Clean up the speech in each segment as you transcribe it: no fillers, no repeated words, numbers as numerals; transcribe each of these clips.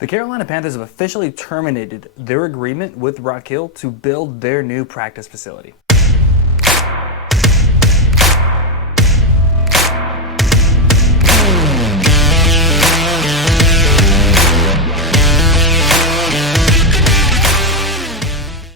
The Carolina Panthers have officially terminated their agreement with Rock Hill to build their new practice facility.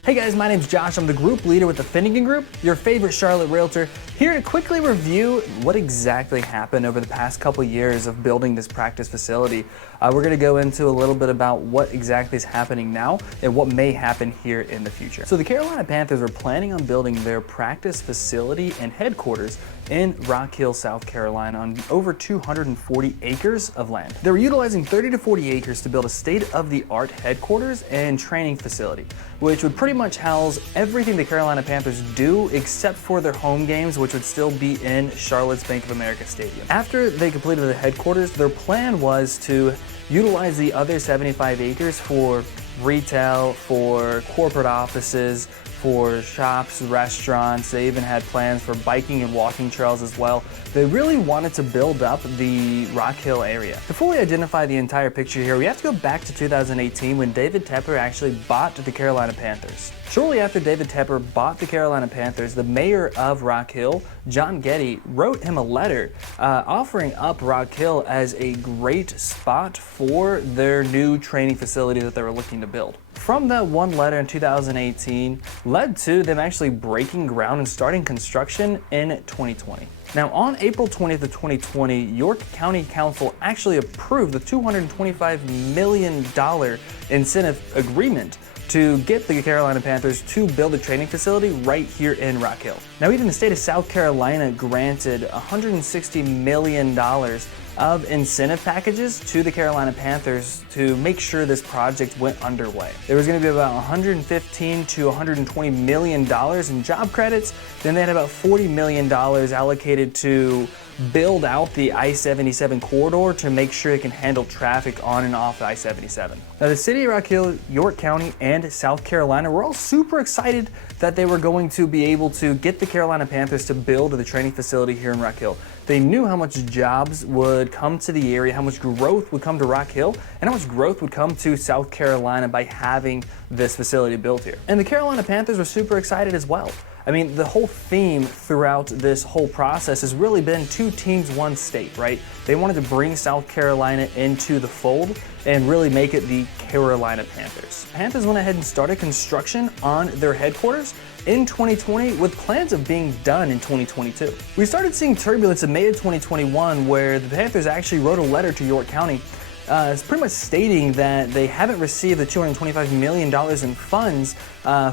Hey guys, my name's Josh. I'm the group leader with the Finigan Group, your favorite Charlotte realtor, here to quickly review what exactly happened over the past couple years of building this practice facility. We're going to go into a little bit about what exactly is happening now and what may happen here in the future. So the Carolina Panthers were planning on building their practice facility and headquarters in Rock Hill, South Carolina on over 240 acres of land. They were utilizing 30 to 40 acres to build a state-of-the-art headquarters and training facility, which would pretty much house everything the Carolina Panthers do except for their home games, which would still be in Charlotte's Bank of America Stadium. After they completed the headquarters, their plan was to utilize the other 75 acres for retail, for corporate offices, for shops, restaurants. They even had plans for biking and walking trails as well. They really wanted to build up the Rock Hill area. Before we identify the entire picture here, we have to go back to 2018 when David Tepper actually bought the Carolina Panthers. Shortly after David Tepper bought the Carolina Panthers, the mayor of Rock Hill, John Getty, wrote him a letter offering up Rock Hill as a great spot for their new training facility that they were looking to build. From that one letter in 2018 led to them actually breaking ground and starting construction in 2020. Now, on April 20th of 2020, York County Council actually approved the $225 million incentive agreement to get the Carolina Panthers to build a training facility right here in Rock Hill. Now, even the state of South Carolina granted $160 million of incentive packages to the Carolina Panthers to make sure this project went underway. There was going to be about $115 to $120 million in job credits. Then they had about $40 million allocated to build out the I-77 corridor to make sure it can handle traffic on and off I-77. Now, the city of Rock Hill, York County, and South Carolina were all super excited that they were going to be able to get the Carolina Panthers to build the training facility here in Rock Hill. They knew how much jobs would come to the area, how much growth would come to Rock Hill, and how much growth would come to South Carolina by having this facility built here. And the Carolina Panthers were super excited as well. I mean, the whole theme throughout this whole process has really been two teams, one state, right? They wanted to bring South Carolina into the fold and really make it the Carolina Panthers. Panthers went ahead and started construction on their headquarters in 2020 with plans of being done in 2022. We started seeing turbulence in May of 2021 where the Panthers actually wrote a letter to York County pretty much stating that they haven't received the $225 million in funds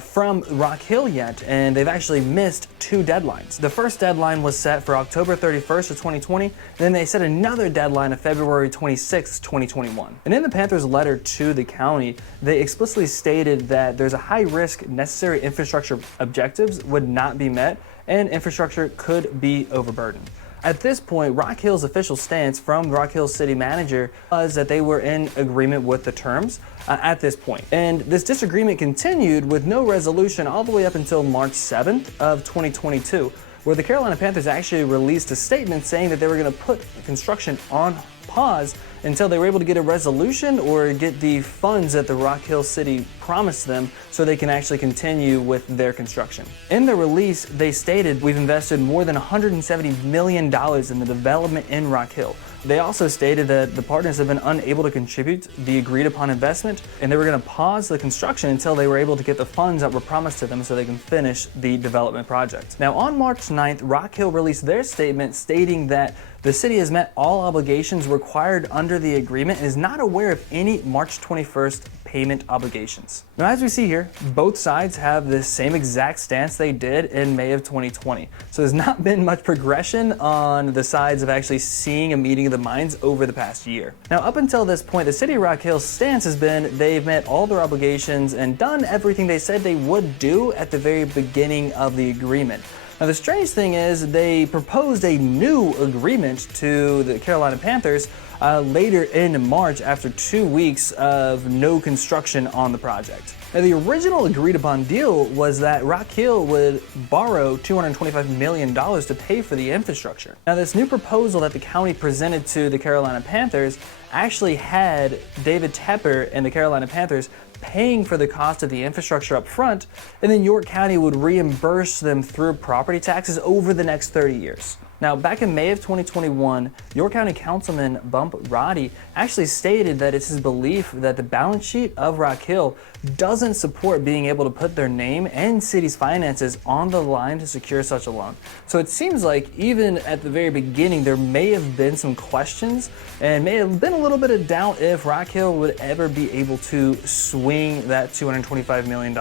from Rock Hill yet, and they've actually missed two deadlines. The first deadline was set for October 31st of 2020, and then they set another deadline of February 26th, 2021. And in the Panthers' letter to the county, they explicitly stated that there's a high risk necessary infrastructure objectives would not be met, and infrastructure could be overburdened. At this point, Rock Hill's official stance from Rock Hill's city manager was that they were in agreement with the terms at this point. And this disagreement continued with no resolution all the way up until March 7th of 2022, where the Carolina Panthers actually released a statement saying that they were going to put construction on pause until they were able to get a resolution or get the funds that the Rock Hill City promised them so they can actually continue with their construction. In the release, they stated, "We've invested more than $170 million in the development in Rock Hill." They also stated that the partners have been unable to contribute the agreed upon investment, and they were going to pause the construction until they were able to get the funds that were promised to them so they can finish the development project. Now, on March 9th, Rock Hill released their statement stating that the city has met all obligations required under the agreement and is not aware of any March 21st payment obligations. Now, as we see here, both sides have the same exact stance they did in May of 2020. So there's not been much progression on the sides of actually seeing a meeting of the minds over the past year. Now, up until this point, the city of Rock Hill's stance has been they've met all their obligations and done everything they said they would do at the very beginning of the agreement. Now, the strange thing is they proposed a new agreement to the Carolina Panthers later in March after 2 weeks of no construction on the project. Now, the original agreed upon deal was that Rock Hill would borrow $225 million to pay for the infrastructure. Now, this new proposal that the county presented to the Carolina Panthers actually had David Tepper and the Carolina Panthers paying for the cost of the infrastructure up front, and then York County would reimburse them through property taxes over the next 30 years. Now, back in May of 2021, York County Councilman Bump Roddy actually stated that it's his belief that the balance sheet of Rock Hill doesn't support being able to put their name and city's finances on the line to secure such a loan. So it seems like even at the very beginning, there may have been some questions and may have been a little bit of doubt if Rock Hill would ever be able to swing that $225 million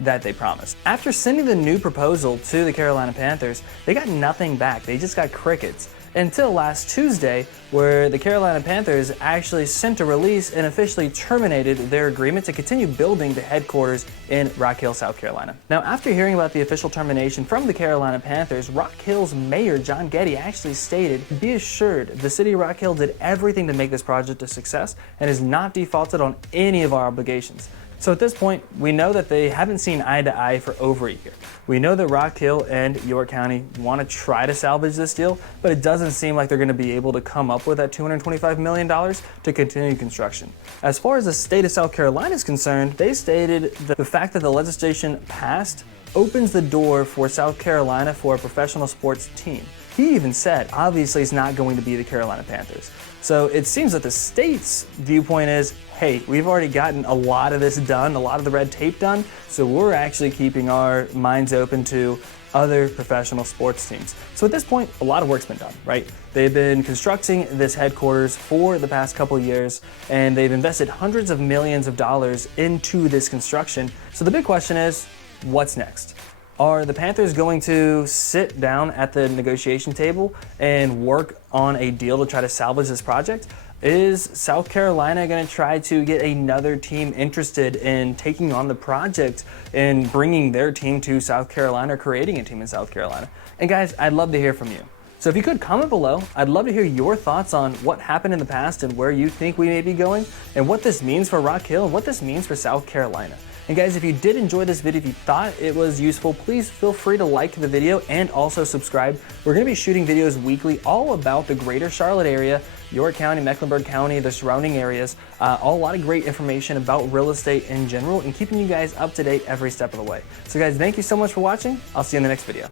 that they promised. After sending the new proposal to the Carolina Panthers, they got nothing back. They just got crickets. Until last Tuesday, where the Carolina Panthers actually sent a release and officially terminated their agreement to continue building the headquarters in Rock Hill, South Carolina. Now, after hearing about the official termination from the Carolina Panthers, Rock Hill's mayor, John Getty, actually stated, "Be assured, the city of Rock Hill did everything to make this project a success and has not defaulted on any of our obligations." So at this point, we know that they haven't seen eye to eye for over a year. We know that Rock Hill and York County want to try to salvage this deal, but it doesn't seem like they're going to be able to come up with that $225 million to continue construction. As far as the state of South Carolina is concerned, they stated that the fact that the legislation passed opens the door for South Carolina for a professional sports team. He even said, obviously it's not going to be the Carolina Panthers. So it seems that the state's viewpoint is, hey, we've already gotten a lot of this done, a lot of the red tape done, so we're actually keeping our minds open to other professional sports teams. So at this point, a lot of work's been done, right? They've been constructing this headquarters for the past couple of years, and they've invested hundreds of millions of dollars into this construction. So the big question is, what's next? Are the Panthers going to sit down at the negotiation table and work on a deal to try to salvage this project? Is South Carolina going to try to get another team interested in taking on the project and bringing their team to South Carolina or creating a team in South Carolina? And guys, I'd love to hear from you. So if you could comment below, I'd love to hear your thoughts on what happened in the past and where you think we may be going and what this means for Rock Hill and what this means for South Carolina. And guys, if you did enjoy this video, if you thought it was useful, please feel free to like the video and also subscribe. We're going to be shooting videos weekly all about the greater Charlotte area, York County, Mecklenburg County, the surrounding areas, a lot of great information about real estate in general and keeping you guys up to date every step of the way. So guys, thank you so much for watching. I'll see you in the next video.